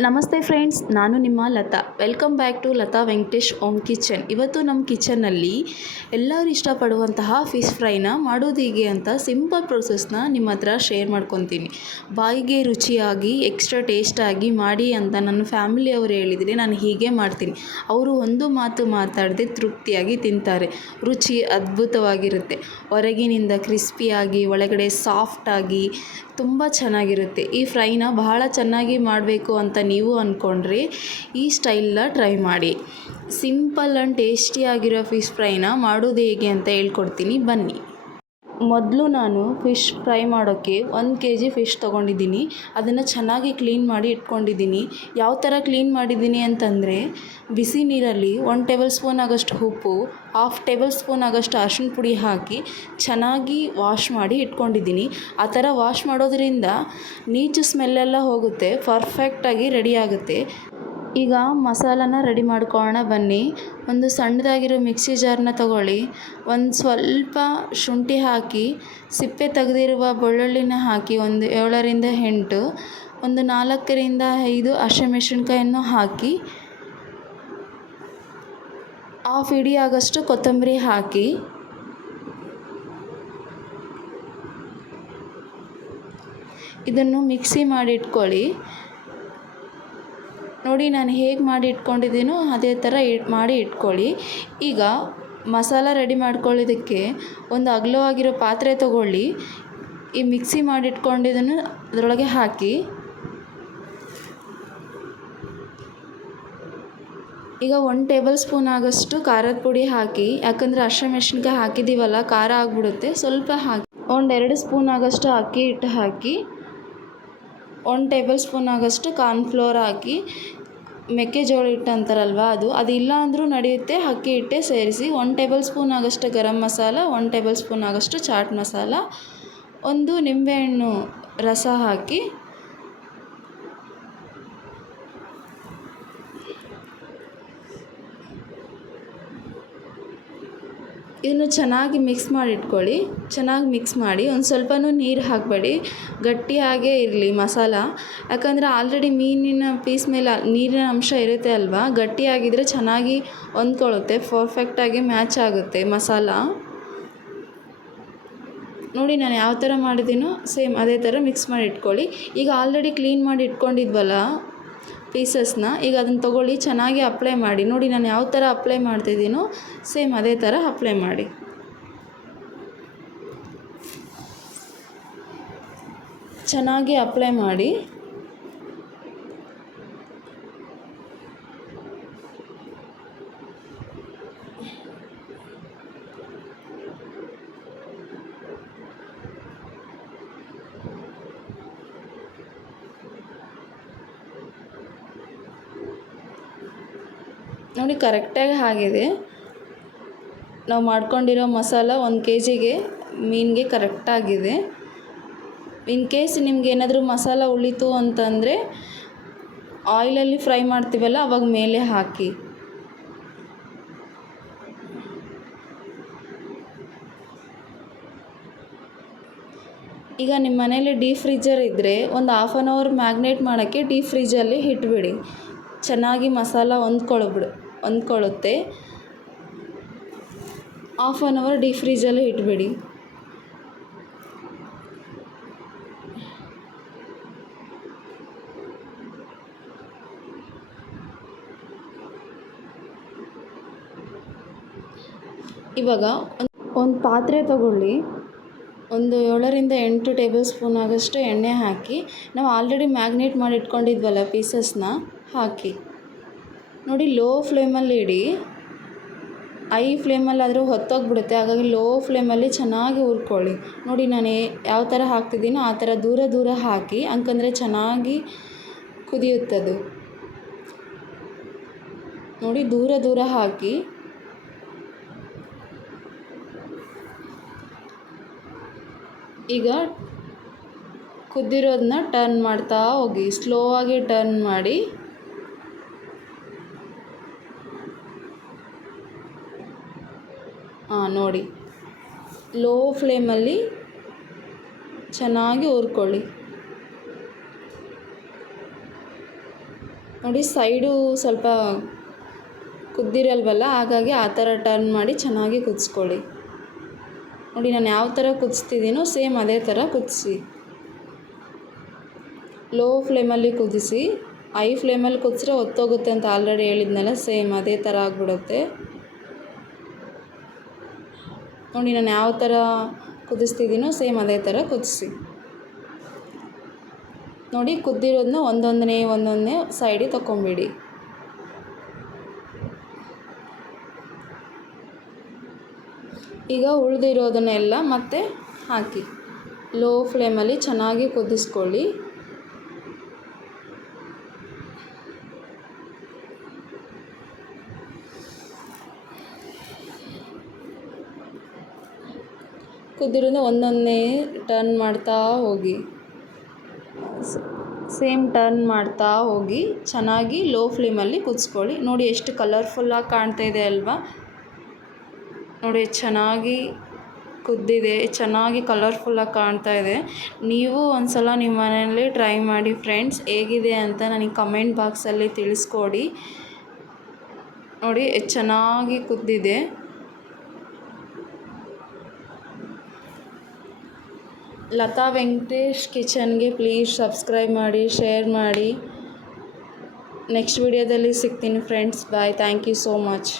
ನಮಸ್ತೆ ಫ್ರೆಂಡ್ಸ್, ನಾನು ನಿಮ್ಮ Lata. Welcome back to Lata Venkatesh Om kitchen. ಇವತ್ತು ನಮ್ಮ ಕಿಚನ್ನಲ್ಲಿ ಎಲ್ಲರೂ ಇಷ್ಟಪಡುವಂತಹ ಫಿಶ್ ಫ್ರೈನ ಮಾಡೋದು ಹೀಗೆ ಅಂತ ಸಿಂಪಲ್ ಪ್ರೊಸೆಸ್ನ ನಿಮ್ಮ ಹತ್ರ ಶೇರ್ ಮಾಡ್ಕೊತೀನಿ. ಬಾಯಿಗೆ ರುಚಿಯಾಗಿ ಎಕ್ಸ್ಟ್ರಾ ಟೇಸ್ಟಾಗಿ ಮಾಡಿ ಅಂತ ನನ್ನ ಫ್ಯಾಮಿಲಿಯವರು ಹೇಳಿದರೆ ನಾನು ಹೀಗೆ ಮಾಡ್ತೀನಿ. ಅವರು ಒಂದು ಮಾತು ಮಾತಾಡದೆ ತೃಪ್ತಿಯಾಗಿ ತಿಂತಾರೆ. ರುಚಿ ಅದ್ಭುತವಾಗಿರುತ್ತೆ. ಹೊರಗಿನಿಂದ ಕ್ರಿಸ್ಪಿಯಾಗಿ ಒಳಗಡೆ ಸಾಫ್ಟಾಗಿ ತುಂಬ ಚೆನ್ನಾಗಿರುತ್ತೆ. ಈ ಫ್ರೈನ ಬಹಳ ಚೆನ್ನಾಗಿ ಮಾಡಬೇಕು ಅಂತ ನೀವು ಅಂದ್ಕೊಂಡ್ರೆ ಈ ಸ್ಟೈಲ್ನ ಟ್ರೈ ಮಾಡಿ. ಸಿಂಪಲ್ ಆ್ಯಂಡ್ ಟೇಸ್ಟಿಯಾಗಿರೋ ಫಿಶ್ ಫ್ರೈನ ಮಾಡೋದು ಹೇಗೆ ಅಂತ ಹೇಳ್ಕೊಡ್ತೀನಿ, ಬನ್ನಿ. ಮೊದಲು ನಾನು ಫಿಶ್ ಫ್ರೈ ಮಾಡೋಕ್ಕೆ 1 kg ಫಿಶ್ ತೊಗೊಂಡಿದ್ದೀನಿ. ಅದನ್ನು ಚೆನ್ನಾಗಿ ಕ್ಲೀನ್ ಮಾಡಿ ಇಟ್ಕೊಂಡಿದ್ದೀನಿ. ಯಾವ ಥರ ಕ್ಲೀನ್ ಮಾಡಿದ್ದೀನಿ ಅಂತಂದರೆ, ಬಿಸಿ ನೀರಲ್ಲಿ 1 ಟೇಬಲ್ ಸ್ಪೂನ್ ಆಗೋಷ್ಟು ಉಪ್ಪು, 1/2 ಟೇಬಲ್ ಸ್ಪೂನ್ ಆಗೋಷ್ಟು ಅರಿಶಿನ ಪುಡಿ ಹಾಕಿ ಚೆನ್ನಾಗಿ ವಾಶ್ ಮಾಡಿ ಇಟ್ಕೊಂಡಿದ್ದೀನಿ. ಆ ಥರ ವಾಶ್ ಮಾಡೋದ್ರಿಂದ ನೀಚು ಸ್ಮೆಲ್ಲೆಲ್ಲ ಹೋಗುತ್ತೆ, ಪರ್ಫೆಕ್ಟಾಗಿ ರೆಡಿ ಆಗುತ್ತೆ. ಈಗ ಮಸಾಲಾನ ರೆಡಿ ಮಾಡ್ಕೊಳ್ಳೋಣ ಬನ್ನಿ. ಒಂದು ಸಣ್ಣದಾಗಿರೋ ಮಿಕ್ಸಿ ಜಾರನ್ನ ತಗೊಳ್ಳಿ. ಒಂದು ಸ್ವಲ್ಪ ಶುಂಠಿ ಹಾಕಿ, ಸಿಪ್ಪೆ ತೆಗೆದಿರುವ ಬೆಳ್ಳುಳ್ಳಿನ ಹಾಕಿ ಒಂದು 7ರಿಂದ 8, ಒಂದು 4ರಿಂದ 5 ಹಸಿಮೆಣಸಿನ್ಕಾಯನ್ನು ಹಾಕಿ, 1/2 ಹಿಡಿ ಆಗೋಷ್ಟು ಕೊತ್ತಂಬರಿ ಹಾಕಿ, ಇದನ್ನು ಮಿಕ್ಸಿ ಮಾಡಿ ಇಟ್ಕೊಳ್ಳಿ. ನೋಡಿ, ನಾನು ಹೇಗೆ ಮಾಡಿ ಇಟ್ಕೊಂಡಿದ್ದೀನೋ ಅದೇ ಥರ ಮಾಡಿ ಇಟ್ಕೊಳ್ಳಿ. ಈಗ ಮಸಾಲ ರೆಡಿ ಮಾಡ್ಕೊಳ್ಳೋದಕ್ಕೆ ಒಂದು ಅಗಲವಾಗಿರೋ ಪಾತ್ರೆ ತಗೊಳ್ಳಿ. ಈ ಮಿಕ್ಸಿ ಮಾಡಿ ಇಟ್ಕೊಂಡಿದ್ದನ್ನು ಅದರೊಳಗೆ ಹಾಕಿ, ಈಗ 1 ಟೇಬಲ್ ಸ್ಪೂನ್ ಆಗೋಷ್ಟು ಖಾರದ ಪುಡಿ ಹಾಕಿ. ಯಾಕಂದರೆ ಹಸಿಮೆಣಸಿನ್ಕಾಯಿ ಹಾಕಿದ್ದೀವಲ್ಲ, ಖಾರ ಆಗಿಬಿಡುತ್ತೆ, ಸ್ವಲ್ಪ ಹಾಕಿ. 2 ಸ್ಪೂನ್ ಆಗೋಷ್ಟು ಅಕ್ಕಿ ಹಿಟ್ಟು ಹಾಕಿ, 1 ಟೇಬಲ್ ಸ್ಪೂನ್ ಆಗೋಷ್ಟು ಕಾರ್ನ್ಫ್ಲೋರ್ ಹಾಕಿ, ಮೆಕ್ಕೆಜೋಳ ಹಿಟ್ಟು ಅಂತಾರಲ್ವ ಅದು ಇಲ್ಲ ಅಂದರೂ ನಡೆಯುತ್ತೆ, ಅಕ್ಕಿ ಹಿಟ್ಟೆ ಸೇರಿಸಿ. 1 ಟೇಬಲ್ ಸ್ಪೂನ್ ಆಗೋಷ್ಟು ಗರಂ ಮಸಾಲ, 1 ಟೇಬಲ್ ಸ್ಪೂನ್ ಆಗೋಷ್ಟು ಚಾಟ್ ಮಸಾಲ, 1 ನಿಂಬೆಹಣ್ಣು ರಸ ಹಾಕಿ, ಇದನ್ನು ಚೆನ್ನಾಗಿ ಮಿಕ್ಸ್ ಮಾಡಿ ಇಟ್ಕೊಳ್ಳಿ. ಚೆನ್ನಾಗಿ ಮಿಕ್ಸ್ ಮಾಡಿ, ಒಂದು ಸ್ವಲ್ಪನೂ ನೀರು ಹಾಕಬೇಡಿ, ಗಟ್ಟಿಯಾಗೇ ಇರಲಿ ಮಸಾಲ. ಯಾಕಂದರೆ ಆಲ್ರೆಡಿ ಮೀನಿನ ಪೀಸ್ ಮೇಲೆ ನೀರಿನ ಅಂಶ ಇರುತ್ತೆ ಅಲ್ವಾ, ಗಟ್ಟಿಯಾಗಿದ್ದರೆ ಚೆನ್ನಾಗಿ ಹೊಂದ್ಕೊಳ್ಳುತ್ತೆ, ಪರ್ಫೆಕ್ಟಾಗಿ ಮ್ಯಾಚ್ ಆಗುತ್ತೆ ಮಸಾಲ. ನೋಡಿ, ನಾನು ಯಾವ ಥರ ಮಾಡಿದ್ದೀನೋ ಸೇಮ್ ಅದೇ ಥರ ಮಿಕ್ಸ್ ಮಾಡಿ ಇಟ್ಕೊಳ್ಳಿ. ಈಗ ಆಲ್ರೆಡಿ ಕ್ಲೀನ್ ಮಾಡಿ ಇಟ್ಕೊಂಡಿದ್ವಲ್ಲ ಪೀಸಸ್ನ, ಈಗ ಅದನ್ನು ತೊಗೊಳ್ಳಿ, ಚೆನ್ನಾಗಿ ಅಪ್ಲೈ ಮಾಡಿ. ನೋಡಿ, ನಾನು ಯಾವ ಥರ ಅಪ್ಲೈ ಮಾಡ್ತಿದ್ದೀನೋ ಸೇಮ್ ಅದೇ ಥರ ಅಪ್ಲೈ ಮಾಡಿ. ಚೆನ್ನಾಗಿ ಅಪ್ಲೈ ಮಾಡಿ. ನೋಡಿ, ಕರೆಕ್ಟಾಗಿ ಆಗಿದೆ. ನಾವು ಮಾಡ್ಕೊಂಡಿರೋ ಮಸಾಲ 1 kgಗೆ ಮೀನಿಗೆ ಕರೆಕ್ಟಾಗಿದೆ. ಇನ್ ಕೇಸ್ ನಿಮ್ಗೆ ಏನಾದರೂ ಮಸಾಲ ಉಳಿತು ಅಂತಂದರೆ ಆಯಿಲಲ್ಲಿ ಫ್ರೈ ಮಾಡ್ತೀವಲ್ಲ ಅವಾಗ ಮೇಲೆ ಹಾಕಿ. ಈಗ ನಿಮ್ಮ ಮನೇಲಿ ಡೀಪ್ ಫ್ರೀಜರ್ ಇದ್ದರೆ ಒಂದು 1/2 hour ಮ್ಯಾಗ್ನೇಟ್ ಮಾಡೋಕ್ಕೆ ಡೀಪ್ ಫ್ರೀಜಲ್ಲಿ ಇಟ್ಬಿಡಿ. ಚೆನ್ನಾಗಿ ಮಸಾಲ ಹೊಂದ್ಕೊಳ್ಳುತ್ತೆ. 1/2 hour ಡೀಪ್ ಫ್ರೀಜಲ್ಲಿ ಇಟ್ಬಿಡಿ. ಇವಾಗ ಒಂದು ಪಾತ್ರೆ ತಗೊಳ್ಳಿ. ಒಂದು 7ರಿಂದ 8 ಟೇಬಲ್ ಸ್ಪೂನ್ ಆಗೋಷ್ಟು ಎಣ್ಣೆ ಹಾಕಿ, ನಾವು ಆಲ್ರೆಡಿ ಮ್ಯಾಗ್ನೇಟ್ ಮಾಡಿ ಇಟ್ಕೊಂಡಿದ್ವಲ್ಲ ಪೀಸಸ್ನ ಹಾಕಿ. ನೋಡಿ, ಲೋ ಫ್ಲೇಮಲ್ಲಿ ಇಡಿ. ಹೈ ಫ್ಲೇಮಲ್ಲಾದರೂ ಹೊತ್ತೋಗ್ಬಿಡುತ್ತೆ, ಹಾಗಾಗಿ ಲೋ ಫ್ಲೇಮಲ್ಲಿ ಚೆನ್ನಾಗಿ ಹುರ್ಕೊಳ್ಳಿ. ನೋಡಿ, ನಾನು ಯಾವ ಥರ ಹಾಕ್ತಿದ್ದೀನೋ ಆ ಥರ ದೂರ ಹಾಕಿ, ಯಾಕಂದರೆ ಚೆನ್ನಾಗಿ ಕುದಿಯುತ್ತದು. ನೋಡಿ, ದೂರ ಹಾಕಿ. ಈಗ ಕುದ್ದಿರೋದನ್ನ ಟರ್ನ್ ಮಾಡ್ತಾ ಹೋಗಿ, ಸ್ಲೋ ಆಗಿ ಟರ್ನ್ ಮಾಡಿ. ನೋಡಿ, ಲೋ ಫ್ಲೇಮಲ್ಲಿ ಚೆನ್ನಾಗಿ ಹುರ್ಕೊಳ್ಳಿ. ನೋಡಿ ಸೈಡು ಸ್ವಲ್ಪ ಕುದ್ದಿರಲ್ವಲ್ಲ, ಹಾಗಾಗಿ ಆ ಥರ ಟರ್ನ್ ಮಾಡಿ ಚೆನ್ನಾಗಿ ಕುದಿಸ್ಕೊಳ್ಳಿ. ನೋಡಿ ನಾನು ಯಾವ ಥರ ಕುದಿಸ್ತಿದ್ದೀನೋ ಸೇಮ್ ಅದೇ ಥರ ಕುದಿಸಿ. ಲೋ ಫ್ಲೇಮಲ್ಲಿ ಕುದಿಸಿ. ಹೈ ಫ್ಲೇಮಲ್ಲಿ ಕುದಿಸಿದ್ರೆ ಹೊತ್ತೋಗುತ್ತೆ ಅಂತ ಆಲ್ರೆಡಿ ಹೇಳಿದ್ನಲ್ಲ, ಸೇಮ್ ಅದೇ ಥರ ಆಗಿಬಿಡುತ್ತೆ. ನೋಡಿ ನಾನು ಯಾವ ಥರ ಕುದಿಸ್ತಿದ್ದೀನೋ ಸೇಮ್ ಅದೇ ಥರ ಕುದಿಸಿ. ನೋಡಿ ಕುದ್ದಿರೋದನ್ನ ಒಂದೊಂದನೇ ಸೈಡಿಗೆ ತಗೊಂಬಿಡಿ. ಈಗ ಉಳಿದಿರೋದನ್ನೆಲ್ಲ ಮತ್ತೆ ಹಾಕಿ ಲೋ ಫ್ಲೇಮಲ್ಲಿ ಚೆನ್ನಾಗಿ ಕುದಿಸ್ಕೊಳ್ಳಿ. ಕುದ್ದಿರೋದನ್ನ ಒಂದೊಂದೇ ಟರ್ನ್ ಮಾಡ್ತಾ ಹೋಗಿ, ಸೇಮ್ ಟರ್ನ್ ಮಾಡ್ತಾ ಹೋಗಿ ಚೆನ್ನಾಗಿ ಲೋ ಫ್ಲೇಮಲ್ಲಿ ಕುದಿಸ್ಕೊಳ್ಳಿ. ನೋಡಿ ಎಷ್ಟು ಕಲರ್ಫುಲ್ಲಾಗಿ ಕಾಣ್ತಾ ಇದೆ ಅಲ್ವಾ? ನೋಡಿ ಚೆನ್ನಾಗಿ ಕುದ್ದಿದೆ, ಚೆನ್ನಾಗಿ ಕಲರ್ಫುಲ್ಲಾಗಿ ಕಾಣ್ತಾ ಇದೆ. ನೀವು ಒಂದು ಸಲ ನಿಮ್ಮ ಮನೆಯಲ್ಲಿ ಟ್ರೈ ಮಾಡಿ ಫ್ರೆಂಡ್ಸ್, ಹೇಗಿದೆ ಅಂತ ನನಗೆ ಕಮೆಂಟ್ ಬಾಕ್ಸಲ್ಲಿ ತಿಳಿಸ್ಕೊಡಿ. ನೋಡಿ ಚೆನ್ನಾಗಿ ಕುದ್ದಿದೆ. ಲತಾ ವೆಂಕಟೇಶ್ ಕಿಚನ್ಗೆ ಪ್ಲೀಸ್ ಸಬ್ಸ್ಕ್ರೈಬ್ ಮಾಡಿ, ಶೇರ್ ಮಾಡಿ. ನೆಕ್ಸ್ಟ್ ವಿಡಿಯೋದಲ್ಲಿ ಸಿಗ್ತೀನಿ friends. Bye. Thank you so much.